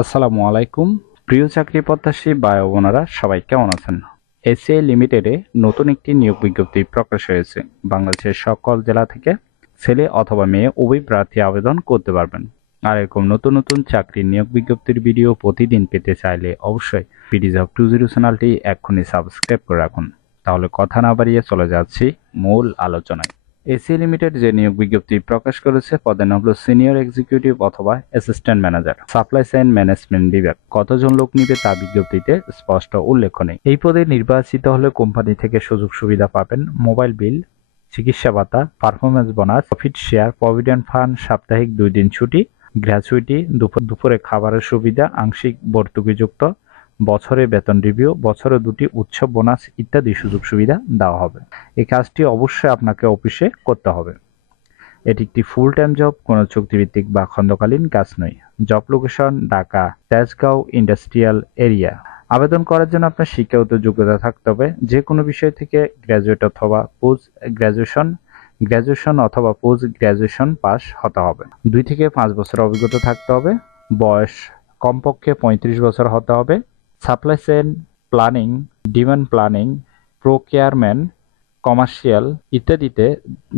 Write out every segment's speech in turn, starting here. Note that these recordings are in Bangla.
আসসালামু আলাইকুম। প্রিয় চাকরি প্রত্যাশী ভাই ও বোনেরা সবাই কেমন আছেন? এসিআই লিমিটেডে নতুন একটি নিয়োগ বিজ্ঞপ্তি প্রকাশ হয়েছে। বাংলাদেশের সকল জেলা থেকে ছেলে অথবা মেয়ে উভয় প্রার্থী আবেদন করতে পারবেন। আর এরকম নতুন নতুন চাকরির নিয়োগ বিজ্ঞপ্তির ভিডিও প্রতিদিন পেতে চাইলে অবশ্যই বিডি জব 20 চ্যানেলটি এক্ষুনি সাবস্ক্রাইব করে রাখুন। তাহলে কথা না বাড়িয়ে চলে যাচ্ছি মূল আলোচনায়। এসি লিমিটেড যে নিয়োগ বিজ্ঞপ্তি প্রকাশ করেছে পদের নাম হলো সিনিয়র এক্সিকিউটিভ অথবা assistant manager, supply chain management বিভাগ। কতজন লোক নিবে তা বিজ্ঞপ্তিতে স্পষ্ট উল্লেখ নেই। এই পদে নির্বাচিত হলে কোম্পানি থেকে সুযোগ সুবিধা পাবেন: মোবাইল বিল, চিকিৎসা ভাতা, performance bonus, profit share, provident fund, সাপ্তাহিক 2 দিন ছুটি, গ্র্যাচুইটি, দুপুরে খাবারের সুবিধা, আংশিক ভর্তুকিযুক্ত, বছরে বেতন রিভিউ, বছরে 2টি উৎসব বোনাস ইত্যাদি সুযোগ সুবিধা দেওয়া হবে। এই কাজটি অবশ্যই আপনাকে অফিসে করতে হবে। এটি একটি ফুল টাইম জব, কোনো চুক্তিভিত্তিক বা খণ্ডকালীন কাজ নয়। Job location Dhaka, Tejgaon industrial area. আবেদন করার জন্য আপনার শিক্ষাগত যোগ্যতা থাকতে হবে যে কোনো বিষয় থেকে গ্র্যাজুয়েট অথবা পোস্ট গ্র্যাজুয়েশন অথবা পোস্ট গ্র্যাজুয়েশন পাস হতে হবে। 2 থেকে 5 বছর অভিজ্ঞতা থাকতে হবে। বয়স কমপক্ষে 35 বছর হতে হবে। Supply chain planning, demand planning, procurement, commercial ইত্যাদিতে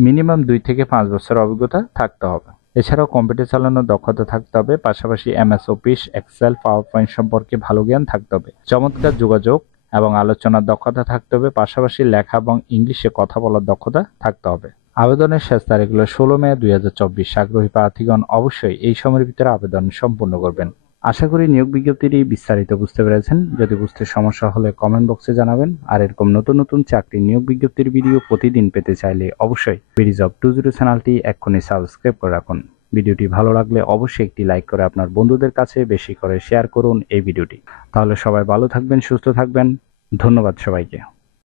মিনিমাম 2 থেকে 5 বছর অভিজ্ঞতা থাকতে হবে। এছাড়াও কম্পিউটার চালানোর দক্ষতা থাকতে হবে। পাশাপাশি MS Office, Excel, PowerPoint সম্পর্কে ভালো জ্ঞান থাকতে হবে। চমৎকার যোগাযোগ এবং আলোচনার দক্ষতা থাকতে হবে। পাশাপাশি লেখা এবং ইংলিশে কথা বলার দক্ষতা থাকতে হবে। আবেদনের শেষ তারিখ হলো 16 মে 2024। আগ্রহী প্রার্থীগণ অবশ্যই এই সময়ের ভিতরে আবেদন সম্পূর্ণ করবেন। আশা করি নিয়োগ বিজ্ঞপ্তিটি বিস্তারিত বুঝতে পেরেছেন। যদি বুঝতে সমস্যা হলে কমেন্ট বক্সে জানাবেন। আর এরকম নতুন নতুন চাকরির নিয়োগ বিজ্ঞপ্তির ভিডিও প্রতিদিন পেতে চাইলে অবশ্যই বিডি জব 20 চ্যানেলটি এক্ষুনি সাবস্ক্রাইব করে রাখুন। ভিডিওটি ভালো লাগলে অবশ্যই একটি লাইক করে আপনার বন্ধুদের কাছে বেশি করে শেয়ার করুন এই ভিডিওটি। তাহলে সবাই ভালো থাকবেন, সুস্থ থাকবেন। ধন্যবাদ সবাইকে।